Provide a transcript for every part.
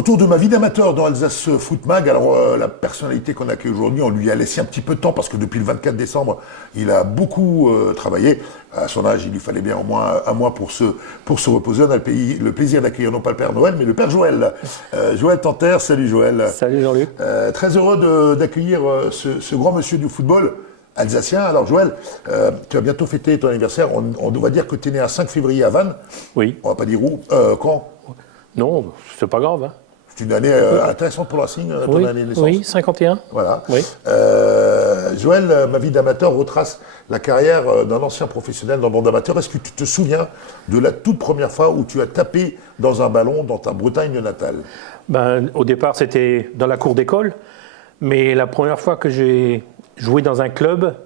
Retour de ma vie d'amateur dans Alsace Foot Mag. Alors, la personnalité qu'on accueille aujourd'hui, on lui a laissé un petit peu de temps parce que depuis le 24 décembre, il a beaucoup travaillé. À son âge, il lui fallait bien au moins un mois pour se reposer. On a le plaisir d'accueillir non pas le Père Noël, mais le Père Joël. Joël Tanter, salut Joël. Salut Jean-Luc. Très heureux d'accueillir ce grand monsieur du football alsacien. Alors Joël, tu vas bientôt fêter ton anniversaire. On doit dire que tu es né un 5 février à Vannes. Oui. On va pas dire où. Quand? Non, c'est pas grave. Hein. C'est une année intéressante pour la Racing, ton Oui, année de naissance. oui, 51. Voilà. Oui. Joël, ma vie d'amateur retrace la carrière d'un ancien professionnel dans le monde amateur. Est-ce que tu te souviens de la toute première fois où tu as tapé dans un ballon dans ta Bretagne natale? Au départ, c'était dans la cour d'école, mais la première fois que j'ai joué dans un club,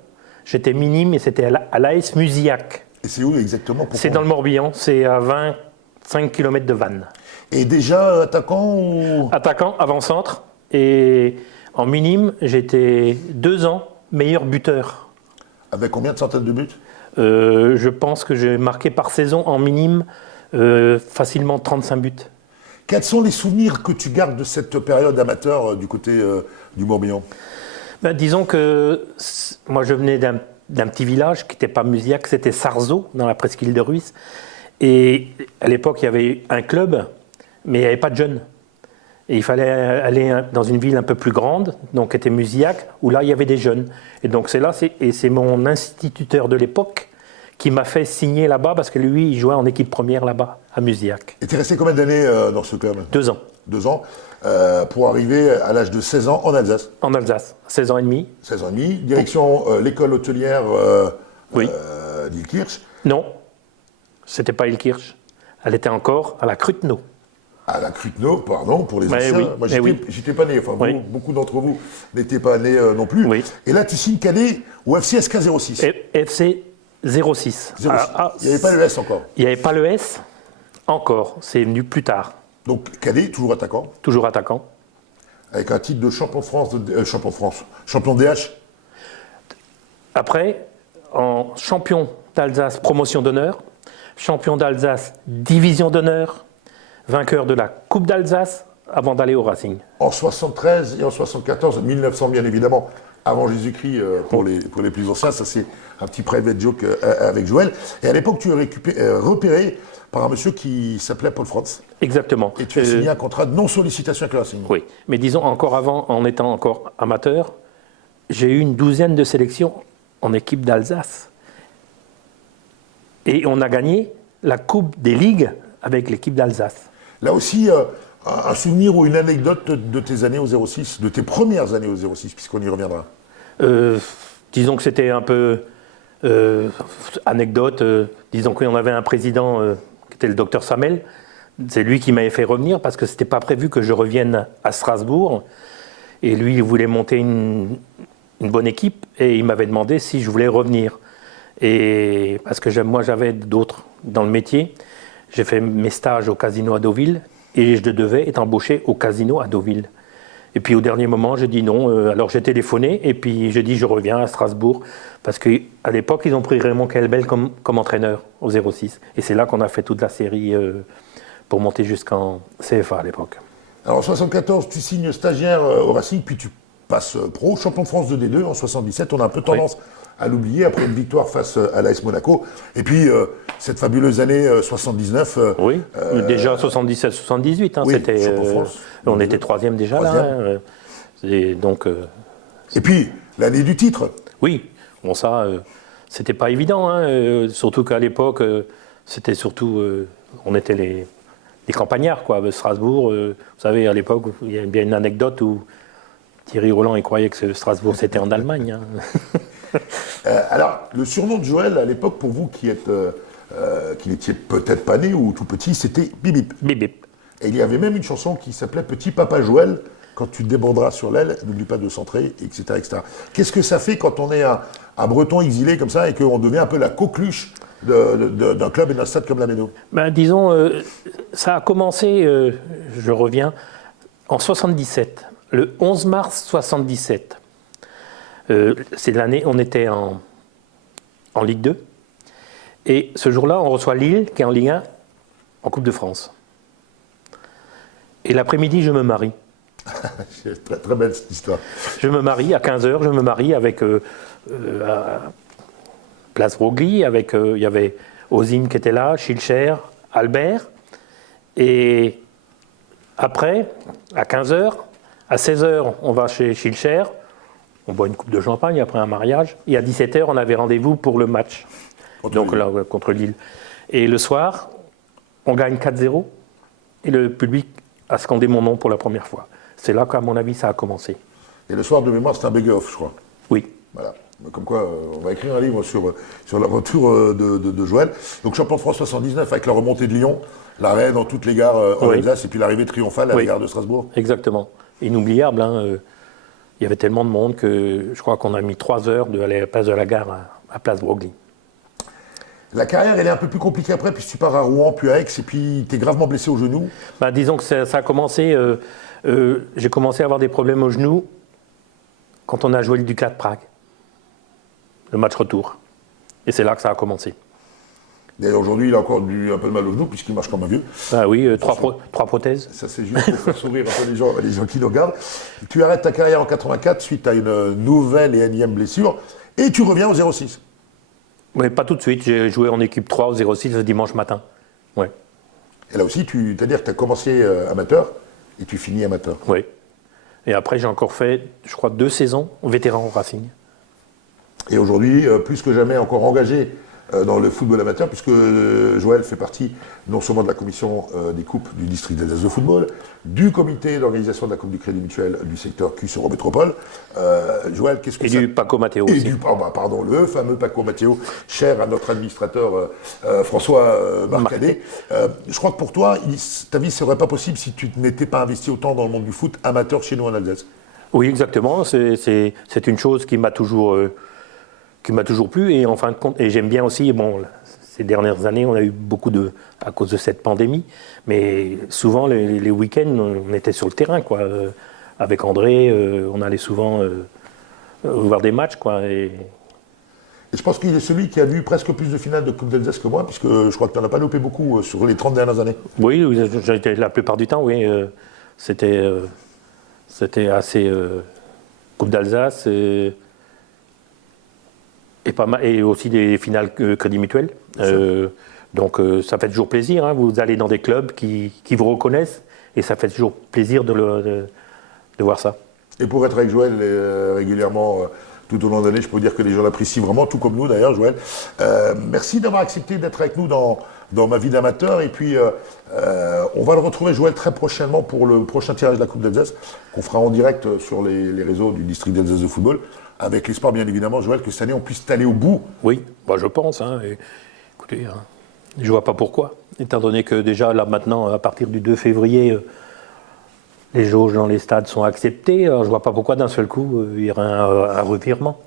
j'étais minime et c'était à l'AS Musillac. Et c'est où exactement? C'est dans le Morbihan, c'est à 25 km de Vannes. Et déjà attaquant ou... Attaquant, avant-centre, et en minime, j'étais 2 ans meilleur buteur. Avec combien de centaines de buts? Je pense que j'ai marqué par saison en minime facilement 35 buts. Quels sont les souvenirs que tu gardes de cette période amateur du côté du Morbihan? Disons que moi je venais d'un petit village qui n'était pas Musillac, c'était Sarzeau, dans la presqu'île de Ruisse. Et à l'époque, il y avait un club, mais il n'y avait pas de jeunes. Et il fallait aller dans une ville un peu plus grande, donc qui était Musillac, où là, il y avait des jeunes. Et donc c'est mon instituteur de l'époque qui m'a fait signer là-bas, parce que lui, il jouait en équipe première là-bas, à Musillac. Et tu es resté combien d'années dans ce club? 2 ans. 2 ans, pour arriver à l'âge de 16 ans en Alsace. En Alsace, 16 ans et demi. 16 ans et demi, direction l'école hôtelière Oui. d'Ilkirch. Non, c'était pas Ilkirch. Elle était encore à la Cruteno. À la Cruteno, pardon, pour les Mais anciens. oui, Moi, mais j'étais pas né. Enfin, Oui. beaucoup d'entre vous n'étaient pas nés non plus. Oui. Et là, tu signes cadet au FC SK 06. FC 06. 06. Il n'y avait pas le S encore. Il n'y avait pas le S encore. C'est venu plus tard. Donc, cadet, toujours attaquant, Toujours attaquant. avec un titre de champion de France, champion DH. Après, en champion d'Alsace, promotion d'honneur. Champion d'Alsace, division d'honneur. Vainqueur de la Coupe d'Alsace avant d'aller au Racing. En 73 et en 74, 1900 bien évidemment, avant Jésus-Christ pour les plus anciens. Ça, c'est un petit private joke avec Joël. Et à l'époque, tu es repéré par un monsieur qui s'appelait Paul Franz. Exactement. Et tu as signé un contrat de non-sollicitation avec le Racing. Oui, mais disons encore avant, en étant encore amateur, j'ai eu une 12aine de sélections en équipe d'Alsace. Et on a gagné la Coupe des Ligues avec l'équipe d'Alsace. Là aussi, un souvenir ou une anecdote de tes années au 06, de tes premières années au 06, puisqu'on y reviendra. Disons que c'était un peu anecdote. Disons qu'on avait un président qui était le docteur Samel. C'est lui qui m'avait fait revenir parce que ce n'était pas prévu que je revienne à Strasbourg. Et lui, il voulait monter une bonne équipe et il m'avait demandé si je voulais revenir. Et parce que moi, j'avais d'autres dans le métier. J'ai fait mes stages au casino à Deauville et je devais être embauché au casino à Deauville. Et puis au dernier moment, j'ai dit non. Alors j'ai téléphoné et puis j'ai dit je reviens à Strasbourg parce qu'à l'époque, ils ont pris Raymond Kelbel comme entraîneur au 06. Et c'est là qu'on a fait toute la série pour monter jusqu'en CFA à l'époque. Alors en 74, tu signes stagiaire au Racing, puis tu passes pro, champion de France de D2 en 77. On a un peu tendance à l'oublier après une victoire face à l'AS Monaco. Et puis cette fabuleuse année 79. Oui, déjà 77-78. Hein, oui, c'était, champion de France. on était 3e déjà Troisième. là. Et donc, Et puis l'année du titre. oui, bon ça, c'était pas évident. Hein, surtout qu'à l'époque, c'était surtout, on était les campagnards quoi. Strasbourg, vous savez, à l'époque, il y a bien une anecdote où Thierry Roland il croyait que Strasbourg c'était en Allemagne. Hein. Alors, le surnom de Joël, à l'époque, pour vous qui n'étiez peut-être pas né ou tout petit, c'était Bibip. Bip. Et il y avait même une chanson qui s'appelait Petit Papa Joël, quand tu déborderas sur l'aile, n'oublie pas de centrer, etc. etc. Qu'est-ce que ça fait quand on est un Breton exilé comme ça et qu'on devient un peu la coqueluche d'un club et d'un stade comme la Méno? Disons, ça a commencé, je reviens, en 77, le 11 mars 77. C'est l'année, on était en Ligue 2. Et ce jour-là, on reçoit Lille, qui est en Ligue 1, en Coupe de France. Et l'après-midi, je me marie. C'est très, très belle cette histoire. Je me marie à 15 heures, je me marie avec à Place Broglie, avec il y avait Ozim qui était là, Schilcher, Albert. Et après, à 15 heures, à 16 heures, on va chez Schilcher, on boit une coupe de champagne après un mariage. Et à 17 heures, on avait rendez-vous pour le match. Contre Lille. Et le soir, on gagne 4-0 et le public a scandé mon nom pour la première fois. C'est là qu'à mon avis, ça a commencé. Et le soir de mémoire, c'est un beg-off, je crois. Oui. Voilà. Comme quoi, on va écrire un livre sur l'aventure de Joël. Donc champion de France 79 avec la remontée de Lyon, l'arrêt dans toutes les gares en Alsace et puis l'arrivée triomphale à la gare de Strasbourg. Exactement. Inoubliable. Il y avait tellement de monde que je crois qu'on a mis 3 heures de aller à la place de la gare à Place Broglie. La carrière, elle est un peu plus compliquée après, puis tu pars à Rouen, puis à Aix, et puis tu es gravement blessé au genou. Disons que ça a commencé, j'ai commencé à avoir des problèmes au genou quand on a joué le Dukla de Prague, le match retour. Et c'est là que ça a commencé. D'ailleurs, aujourd'hui, il a encore un peu de mal au genou, puisqu'il marche comme un vieux. Ah oui, trois prothèses. Ça, c'est juste pour faire sourire un peu les gens qui nous regardent. Tu arrêtes ta carrière en 84 suite à une nouvelle et énième blessure, et tu reviens au 06. Mais pas tout de suite, j'ai joué en équipe 3 au 06 le dimanche matin. Ouais. Et là aussi, c'est-à-dire que tu as commencé amateur et tu finis amateur. Oui. Et après, j'ai encore fait, je crois, 2 saisons vétéran au Racing. Et aujourd'hui, plus que jamais, encore engagé dans le football amateur, puisque Joël fait partie non seulement de la commission des coupes du district d'Alsace de football, du comité d'organisation de la Coupe du Crédit Mutuel du secteur Q sur Métropole. Joël, qu'est-ce que et du Paco Matteo aussi. Le fameux Paco Matteo, cher à notre administrateur François Marcadet. Je crois que pour toi, ta vie ne serait pas possible si tu n'étais pas investi autant dans le monde du foot amateur chez nous en Alsace. Oui, exactement. C'est une chose qui m'a toujours plu. Et en fin de compte, et j'aime bien aussi, ces dernières années, on a eu beaucoup à cause de cette pandémie, mais souvent les week-ends, on était sur le terrain, quoi. Avec André, on allait souvent voir des matchs, quoi. Et je pense qu'il est celui qui a vu presque plus de finales de Coupe d'Alsace que moi, puisque je crois que tu n'en as pas loupé beaucoup sur les 30 dernières années. Oui, j'ai été la plupart du temps, oui. C'était assez Coupe d'Alsace et aussi des finales Crédit Mutuel. Donc ça fait toujours plaisir. Vous allez dans des clubs qui vous reconnaissent et ça fait toujours plaisir de voir ça. Et pour être avec Joël régulièrement tout au long de l'année, je peux vous dire que les gens l'apprécient vraiment, tout comme nous d'ailleurs, Joël. Merci d'avoir accepté d'être avec nous dans ma vie d'amateur. Et puis, on va le retrouver, Joël, très prochainement pour le prochain tirage de la Coupe d'Alsace, qu'on fera en direct sur les réseaux du district d'Alsace de football, avec l'espoir, bien évidemment, Joël, que cette année, on puisse aller au bout. Oui, je pense. Écoutez, je ne vois pas pourquoi. Étant donné que déjà, là, maintenant, à partir du 2 février, les jauges dans les stades sont acceptées. Alors, je ne vois pas pourquoi, d'un seul coup, il y aurait un revirement.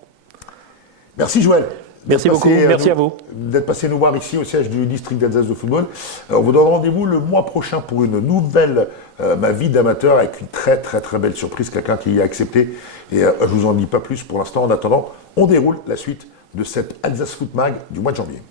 Merci, Joël. Merci beaucoup, merci à vous. D'être passé nous voir ici au siège du district d'Alsace de football. On vous donne rendez-vous le mois prochain pour une nouvelle Ma vie d'amateur avec une très très très belle surprise, quelqu'un qui y a accepté. Et je vous en dis pas plus pour l'instant. En attendant, on déroule la suite de cette Alsace Foot Mag du mois de janvier.